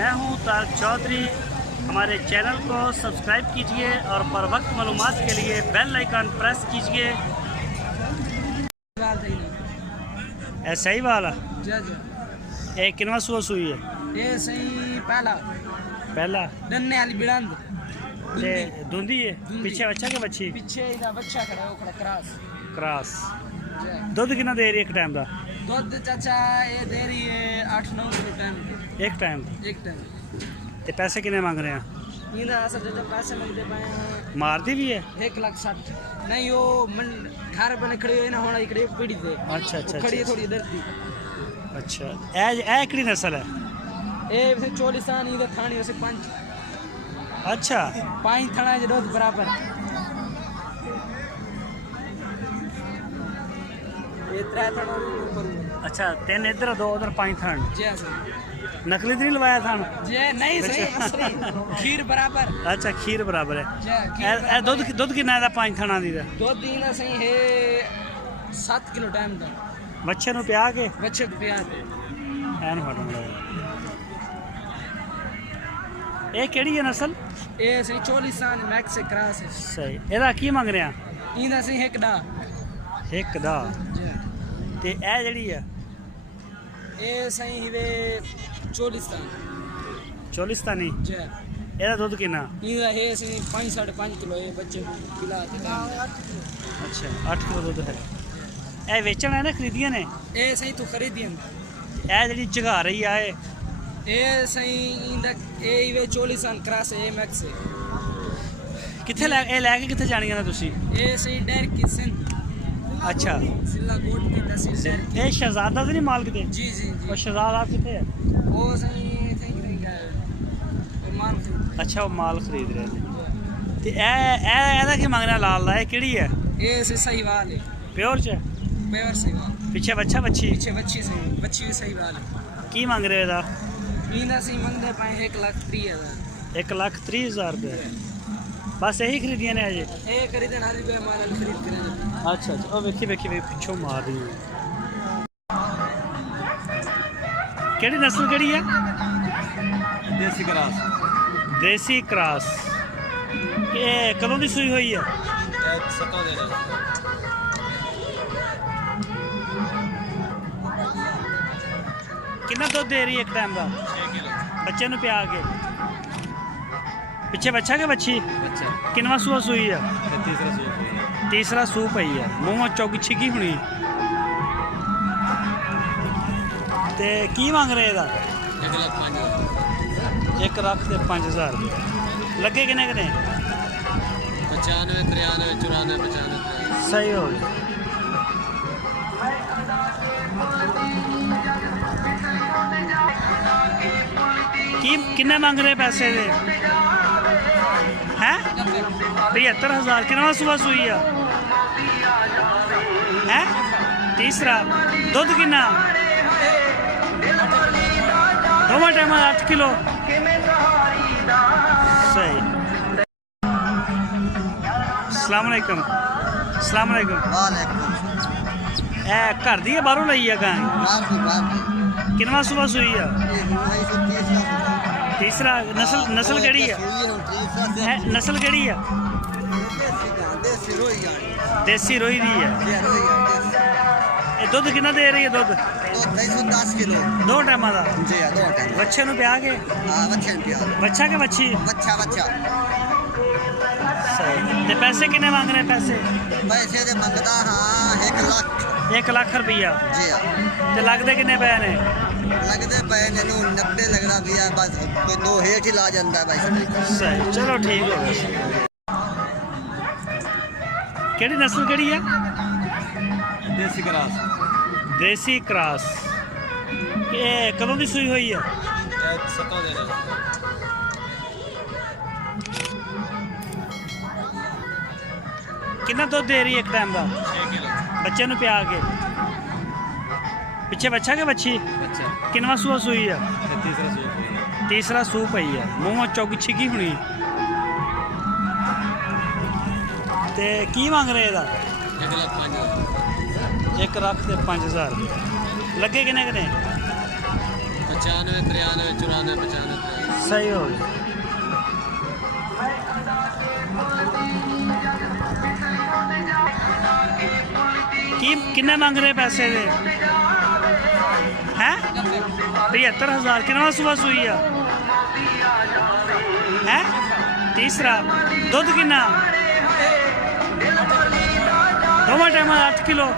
मैं हूं तारक चौधरी। हमारे चैनल को सब्सक्राइब कीजिए और बर वक्त मालूमात के लिए बेल आइकन प्रेस कीजिए। ऐसा ही वाला एक किनवा सूआ सुई है? ये सही पहला डन्ने वाली बिड़ंद ते धुंधी है। पीछे बच्चा के बच्ची? पीछे इधर बच्चा खड़ा है, खड़ा क्रॉस। दुध कितना दे रही है एक टाइम का? दुध चाचा ये दे रही है 8-9 किलो टाइम। एक टाइम ते पैसे कितने मांग रहे हैं? जो पैसे मंगते पाए मारती भी है? 1,60,000 नहीं वो घर बने खड़ी हुई ना होना इकड़े पीड़ी थे। अच्छा अच्छा खड़ी है थोड़ी इधर थी। अच्छा ए किहड़ी नस्ल है? ए वैसे 40 साल इधर थानी वैसे 5। अच्छा 5 थाना जो रोज बराबर ये 3 थाना ऊपर। अच्छा 3 इधर 2 उधर 5 थान। जी सर। नकली तो नहीं लवाया थान? जी नहीं सही असली खीर बराबर। अच्छा खीर बराबर है। ए दुध कितना है 5 थाना दी? दुध दीना सही है 7 किलो टाइम का। बच्चे नु पिया के? बच्चे को पिया के एन फटन लगा। ये केड़ी है नस्ल? ये सही 40 साल मैक्स से क्रॉस है। सही। एदा की मांग रहे हैं? इंदा सही एक दा जी ते ए जेड़ी है ये सही वे 40 नहीं जी। एदा दुध कितना? इंदा है सही 5-5.5 किलो ये बच्चे को पिला के। अच्छा 8 किलो दुध है। ए बेचना है ना खरीदिया ने? ये सही तू खरीदी हम। ए जेड़ी जगा रही है ये सही इंदा ये वे 40 साल क्रॉस है मैक्स से। किथे लैके किथे जानियां ने तुसी? ये सही डेर किसन। अच्छा सिल्ला कोट की तहसील डेर। ये शहजादा से नहीं माल किते? जी जी जी। और शहजादा किथे है? वो सही है मान। अच्छा वो माल खरीद रहे हैं। ते एदा की मांगना लाल दा? केड़ी है? ये सही वाल है प्योर च? प्योर सही वाल। पीछे बच्चा बच्ची? पीछे बच्ची सही बच्ची भी सही वाल है। की मांग रहे हो एदा? इंदा सही मंगदे पाए 1,30,000। 1,30,000 रुपये? बस यही खरीदिया ने अजे? ये खरीदन हर रुपये माल खरीद कर। अच्छा अच्छा ओ वेखी पिछों मार रही है। केड़ी नस्ल केड़ी है? देसी क्रॉस। ये कदों दी सूई हुई है? कितना दुध दे रही है एक टाइम का? 6 किलो। बच्चे नु पिया के? पिछे बच्चा के बच्ची? किनवा सूआ सूई है? तीसरा सू पई है। मूँह चौकी छिकी होनी ते की मांग रहे एदा? 1,05,000 रुपये। लगे किने किने? 95, 93, 94, 95। सही हो गया। की किन्ने मांग रहे पैसे दे हैं? 75,000। कितना सुबह सुई है? तीसरा। दुध कितना? दोवां टाइम 8 किलो। सही। अस्सलामुअलैकुम। ए घर दी बाहरों लई है गां? कितना सुबह सुई है? तीसरा। नस्ल केड़ी है? नस्ल केड़ी है? देसी रोई दी है। दुध कितना दे रही है? दुध 10 किलो 2 टाइम का? जी 2 टाइम। बच्चे नु पिया के? बच्चा के बच्ची? बच्चा। सही। ते पैसे कितने मांग रहे? पैसे दे मंगदा हां 1 लाख। 1 लाख रुपया? जी ते लगदे कितने पै ने? लगदे पै ने 90 लगदा भी है बस कोई 2 हेठ ही ला जांदा भाई। सही चलो ठीक हो गया। केड़ी नस्ल केड़ी है? देसी क्रॉस। ये कदों दी सूई हुई है? कितना दुध दे रही है एक टाइम का? 6 किलो। बच्चे नु पिया के? पिछे बच्चा के बच्ची? किनवा सूआ सुई है? तीसरा सू पई है। मूँह चौकी छिकी होनी ते की मांग रहे एदा? 1,05,000 रुपये। लगे किने किने? 95, 93, 94, 95। ਸਹੀ ਹੋ ਗਿਆ। ਕੀ ਕਿੰਨੇ ਮੰਗ ਰਹੇ ਪੈਸੇ ਦੇ ਹੈ 75000 ਕਿੰਨਾ ਸੂਆ ਸੂਈ ਆ ਹੈ ਤੀਸਰਾ ਦੁੱਧ ਕਿੰਨਾ ਦੋਵਾਂ ਟਾਈਮਾਂ 8 ਕਿਲੋ